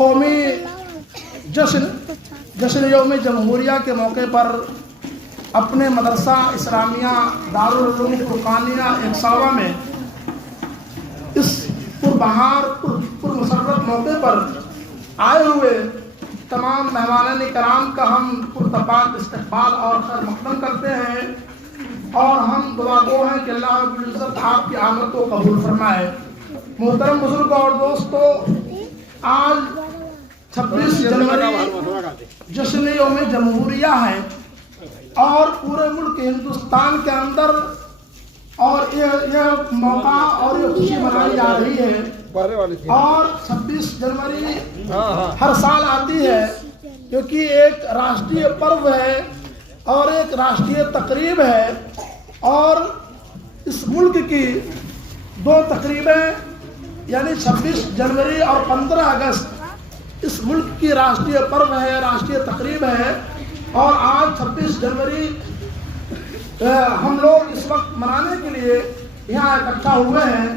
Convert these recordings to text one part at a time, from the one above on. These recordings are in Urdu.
قومی جشن یوم جمہوریہ کے موقع پر اپنے مدرسہ اسلامیہ دارالعلوم فرقانیہ 100 میں اس پربہار پرمسرت موقع پر آئے ہوئے تمام مہمانان کرام کا ہم پرتپاک استقبال اور خیر مقدم کرتے ہیں، اور ہم دعا گو ہیں کہ اللہ رب العزت آپ کی آمد کو قبول فرمائے۔ محترم بزرگ اور دوستو، آج 26 جنوری جشن یوم جمہوریہ ہے اور پورے ملک ہندوستان کے اندر اور یہ موقع اور یہ خوشی منائی جا رہی ہے، اور 26 جنوری ہر سال آتی ہے کیونکہ ایک راشٹریہ پرو ہے اور ایک راشٹریہ تقریب ہے، اور اس ملک کی 2 تقریبیں یعنی 26 جنوری اور 15 اگست اس ملک کی راشٹریہ پرو ہے، راشٹریہ تقریب ہے، اور آج 26 جنوری ہم لوگ اس وقت منانے کے لیے یہاں اکٹھا ہوئے ہیں۔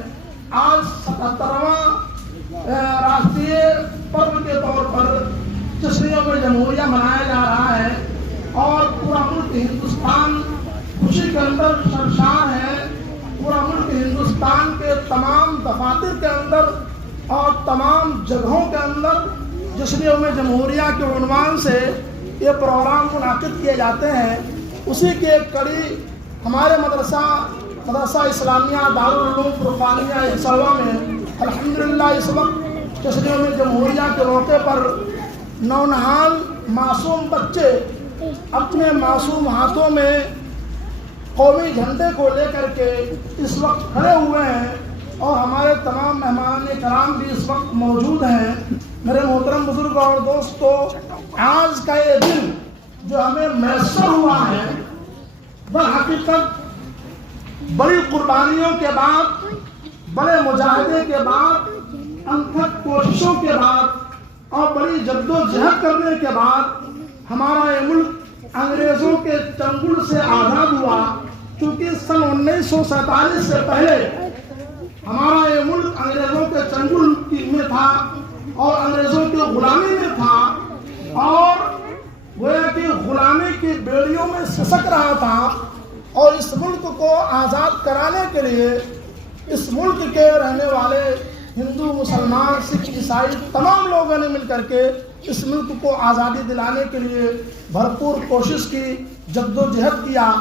آج 77واں راشٹریہ پرو کے طور پر جشن یوم جمہوریہ منایا جا رہا ہے، اور پورا ملک ہندوستان خوشی کے اندر سرشار ہے۔ پورا ملک ہندوستان کے تمام دفاتر کے اندر اور تمام جگہوں کے اندر جشن یوم جمہوریہ کے عنوان سے یہ پروگرام منعقد کیے جاتے ہیں۔ اسی کی ایک کڑی ہمارے مدرسہ اسلامیہ دارالعلوم فرقانیہ 100 میں الحمدللہ اس وقت جشن یوم جمہوریہ کے موقع پر نونہال معصوم بچے اپنے معصوم ہاتھوں میں قومی جھنڈے کو لے کر کے اس وقت کھڑے ہوئے ہیں، اور ہمارے تمام مہمان کرام بھی اس وقت موجود ہیں۔ میرے محترم بزرگ اور دوستو، آج کا یہ دن جو ہمیں میسر ہوا ہے، حقیقت بڑی قربانیوں کے بعد، بڑے مجاہدے کے بعد، انتھک کوششوں کے بعد اور بڑی جد و جہد کرنے کے بعد ہمارا یہ ملک انگریزوں کے چنگل سے آزاد ہوا۔ کیونکہ سن 1947 سے پہلے ہمارا یہ ملک انگریزوں کے چنگل میں تھا اور انگریزوں کی غلامی میں تھا، اور گویا کہ غلامی کی بیڑیوں میں سسک رہا تھا، اور اس ملک کو آزاد کرانے کے لیے اس ملک کے رہنے والے ہندو، مسلمان، سکھ، عیسائی تمام لوگوں نے مل کر کے اس ملک کو آزادی دلانے کے لیے بھرپور کوشش کی، جد و جہد کیا۔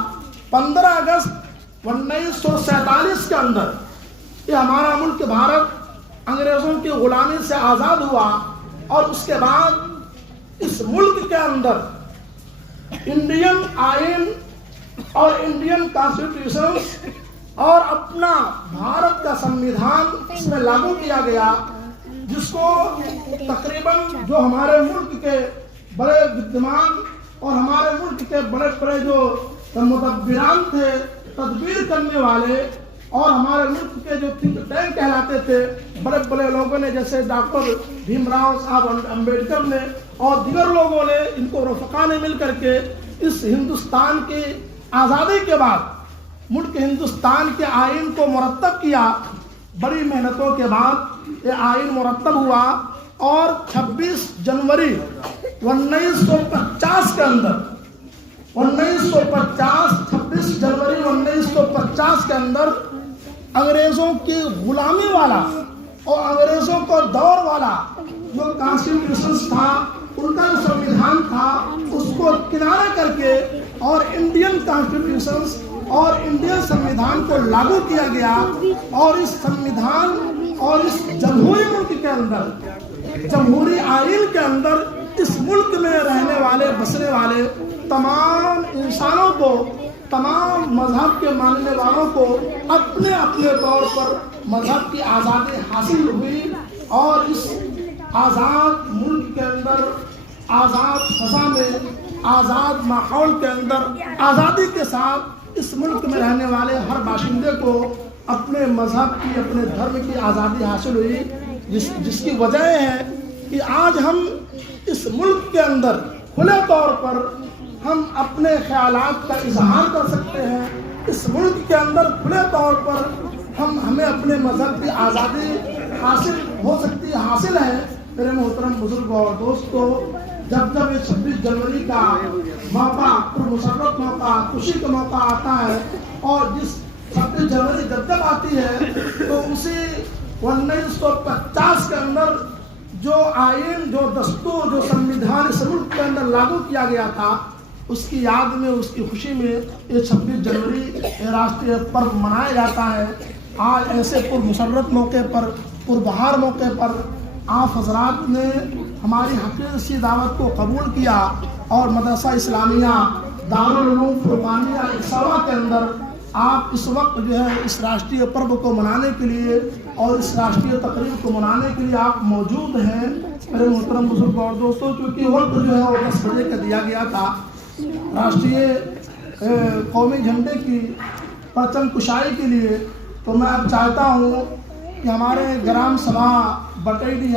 15 اگست 1947 کے اندر یہ ہمارا ملک بھارت انگریزوں کی غلامی سے آزاد ہوا، اور اس کے بعد اس ملک کے اندر انڈین آئین اور انڈین کانسٹیٹیوشن اور اپنا بھارت کا سمویدھان اس میں لاگو کیا گیا، جس کو تقریباً جو ہمارے ملک کے بڑے ودمان اور ہمارے ملک کے بڑے بڑے جو مدبران تھے، تدبیر کرنے والے، اور ہمارے ملک کے جو تھنک ٹینک کہلاتے تھے، بڑے بڑے لوگوں نے جیسے ڈاکٹر بھیم راؤ صاحب امبیڈکر نے اور دیگر لوگوں نے، ان کو رفقا نے مل کر کے اس ہندوستان کی آزادی کے بعد ملک ہندوستان کے آئین کو مرتب کیا۔ بڑی محنتوں کے بعد یہ آئین مرتب ہوا، اور 26 جنوری 1950 کے اندر 26 جنوری 1950 کے اندر انگریزوں کی غلامی والا اور انگریزوں کو دور والا جو کانسٹیٹیوشن تھا، ان کا جو سمویدھان تھا، اس کو کنارہ کر کے اور انڈین کانسٹیٹیوشن اور انڈین سمویدھان کو لاگو کیا گیا، اور اس سمویدھان اور اس جمہوری ملک کے اندر، جمہوری آئین کے اندر اس ملک میں رہنے والے بسنے والے تمام انسانوں کو، تمام مذہب کے ماننے والوں کو اپنے اپنے طور پر مذہب کی آزادی حاصل ہوئی، اور اس آزاد ملک کے اندر، آزاد فضا میں، آزاد ماحول کے اندر آزادی کے ساتھ اس ملک میں رہنے والے ہر باشندے کو اپنے مذہب کی، اپنے دھرم کی آزادی حاصل ہوئی، جس کی وجہ ہے کہ آج ہم اس ملک کے اندر کھلے طور پر ہم اپنے خیالات کا اظہار کر سکتے ہیں۔ اس ملک کے اندر کھلے طور پر ہمیں اپنے مذہب کی آزادی حاصل ہو سکتی حاصل ہے، میرے محترم بزرگ اور دوستوں، جب جب یہ 26 جنوری کا موقع، مسرت موقع، خوشی کا موقع آتا ہے، اور جس 26 جنوری جب آتی ہے تو اسی 1950 کے اندر جو آئین، جو دستور، جو سنویدھان اس ملک کے اندر لاگو کیا گیا تھا، اس کی یاد میں، اس کی خوشی میں یہ 26 جنوری راشٹریہ پرو منایا جاتا ہے۔ آج ایسے پرمسرت موقع پر، پربہار موقع پر آپ حضرات نے ہماری حقیر سی دعوت کو قبول کیا، اور مدرسہ اسلامیہ دارالعلوم فرقانیہ اکساوا کے اندر آپ اس وقت جو ہے اس راشٹریہ پرو کو منانے کے لیے اور اس راشٹریہ تقریب کو منانے کے لیے آپ موجود ہیں۔ میرے محترم بزرگ اور دوستوں، چونکہ وقت جو ہے وہ 10 بجے کا دیا گیا تھا راشٹریہ قومی جھنڈے کی پرچم کشائی کے لیے، تو میں اب چاہتا ہوں کہ ہمارے گرام سبھا بٹیڈی